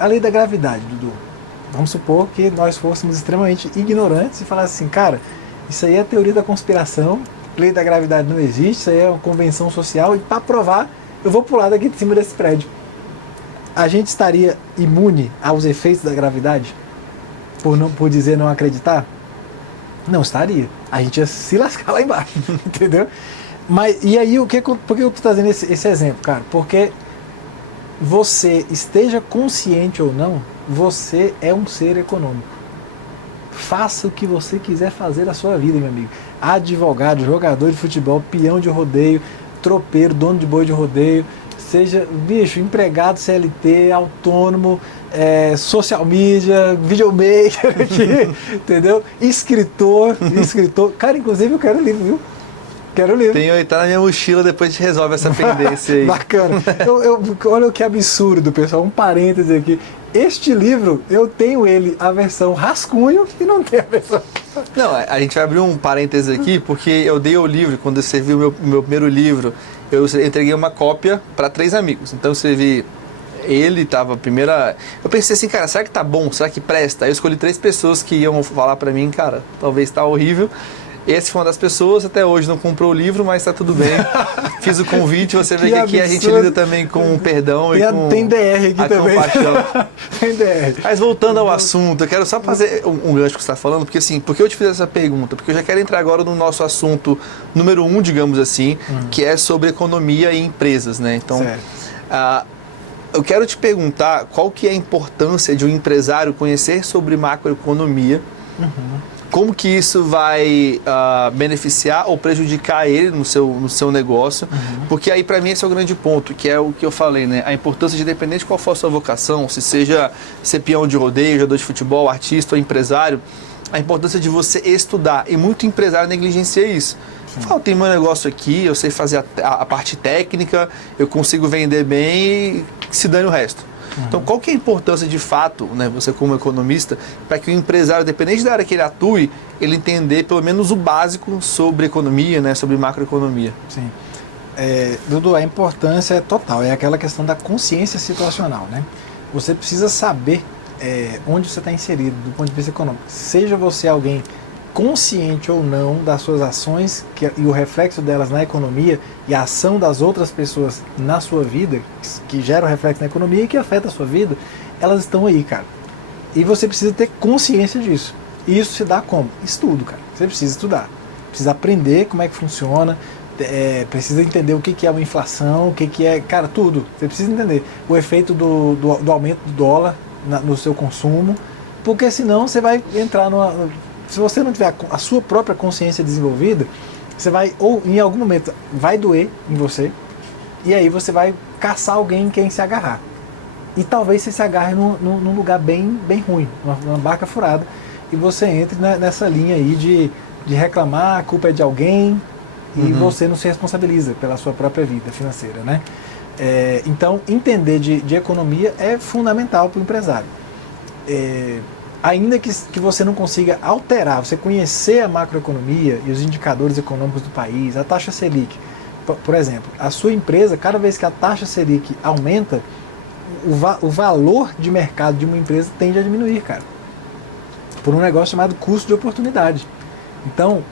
a lei da gravidade, Dudu. Vamos supor que nós fôssemos extremamente ignorantes e falassem assim, cara, isso aí é teoria da conspiração, lei da gravidade não existe, isso aí é uma convenção social e para provar, eu vou pular daqui de cima desse prédio. A gente estaria imune aos efeitos da gravidade por dizer não acreditar? Não estaria. A gente ia se lascar lá embaixo, entendeu? Mas, e aí, por que eu estou trazendo esse exemplo, cara? Porque você esteja consciente ou não, você é um ser econômico. Faça o que você quiser fazer da sua vida, meu amigo. Advogado, jogador de futebol, peão de rodeio, tropeiro, dono de boi de rodeio, seja, bicho, empregado, CLT, autônomo, social media, videomaker aqui, entendeu? Escritor. Cara, inclusive eu quero livro, viu? Quero livro. Tem, tá na minha mochila, depois a gente resolve essa pendência aí. Bacana. Olha que absurdo, pessoal. Um parêntese aqui. Este livro, eu tenho ele, a versão rascunho, e não tem a versão... Não, a gente vai abrir um parêntese aqui, porque eu dei o livro, quando eu escrevi o meu primeiro livro, eu entreguei uma cópia para 3 amigos. Então eu escrevi, ele tava a primeira... Eu pensei assim, cara, será que tá bom? Será que presta? Aí eu escolhi 3 pessoas que iam falar para mim, cara, talvez tá horrível. Esse foi uma das pessoas, até hoje não comprou o livro, mas tá tudo bem. Fiz o convite, você vê que aqui a gente lida também com perdão e com tem DR aqui a também. compaixão. Tem DR. Mas voltando ao assunto, eu quero só fazer um gancho que você está falando, porque assim, por que eu te fiz essa pergunta? Porque eu já quero entrar agora no nosso assunto número 1, digamos assim, que é sobre economia e empresas, né? Então, eu quero te perguntar qual que é a importância de um empresário conhecer sobre macroeconomia, como que isso vai beneficiar ou prejudicar ele no seu negócio, porque aí para mim esse é o grande ponto, que é o que eu falei, né? A importância de, independente de qual for a sua vocação, se seja ser peão de rodeio, jogador de futebol, artista ou empresário, a importância de você estudar, e muito empresário negligencia isso. Eu tenho meu negócio aqui, eu sei fazer a parte técnica, eu consigo vender bem e se dane o resto. Então, qual que é a importância de fato, né, você como economista, para que o empresário, dependente da área que ele atue, ele entender pelo menos o básico sobre economia, né, sobre macroeconomia? Sim. Dudu, a importância é total, é aquela questão da consciência situacional, né? Você precisa saber onde você está inserido do ponto de vista econômico. Seja você alguém consciente ou não das suas ações e o reflexo delas na economia e a ação das outras pessoas na sua vida, que gera o reflexo na economia e que afeta a sua vida, elas estão aí, cara. E você precisa ter consciência disso. E isso se dá como? Estudo, cara. Você precisa estudar. Precisa aprender como é que funciona, precisa entender o que é uma inflação, o que é... Cara, tudo. Você precisa entender o efeito do aumento do dólar no seu consumo, porque senão você vai entrar numa... Se você não tiver a sua própria consciência desenvolvida, você vai, ou em algum momento, vai doer em você, e aí você vai caçar alguém em quem se agarrar. E talvez você se agarre num lugar bem ruim, numa barca furada, e você entre nessa linha aí de reclamar, a culpa é de alguém, e você não se responsabiliza pela sua própria vida financeira, né? Então, entender de economia é fundamental para o empresário. Ainda que você não consiga alterar, você conhecer a macroeconomia e os indicadores econômicos do país, a taxa Selic, por exemplo, a sua empresa, cada vez que a taxa Selic aumenta, o valor de mercado de uma empresa tende a diminuir, cara, por um negócio chamado custo de oportunidade. Então,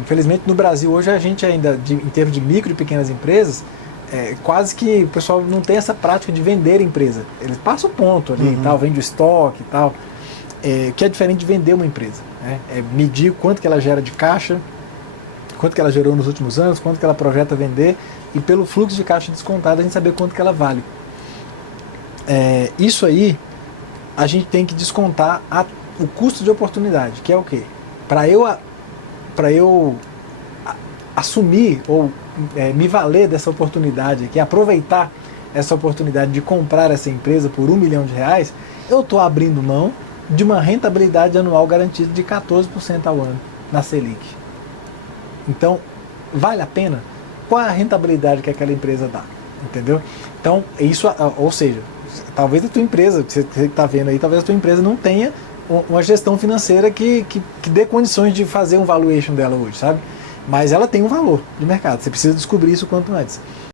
infelizmente no Brasil hoje a gente ainda, em termos de micro e pequenas empresas, quase que o pessoal não tem essa prática de vender empresa. Eles passam o ponto ali, tal, vende o estoque e tal. Que é diferente de vender uma empresa, né? Medir quanto que ela gera de caixa, quanto que ela gerou nos últimos anos, quanto que ela projeta vender, e pelo fluxo de caixa descontado a gente saber quanto que ela vale. Isso aí a gente tem que descontar o custo de oportunidade, que é o quê? Para eu assumir ou me valer dessa oportunidade aqui, aproveitar essa oportunidade de comprar essa empresa por R$1 milhão, eu estou abrindo mão de uma rentabilidade anual garantida de 14% ao ano na Selic. Então, vale a pena? Qual é a rentabilidade que aquela empresa dá? Entendeu? Então, isso, ou seja, talvez a tua empresa, você está vendo aí, talvez a tua empresa não tenha uma gestão financeira que dê condições de fazer um valuation dela hoje, sabe? Mas ela tem um valor de mercado, você precisa descobrir isso quanto antes.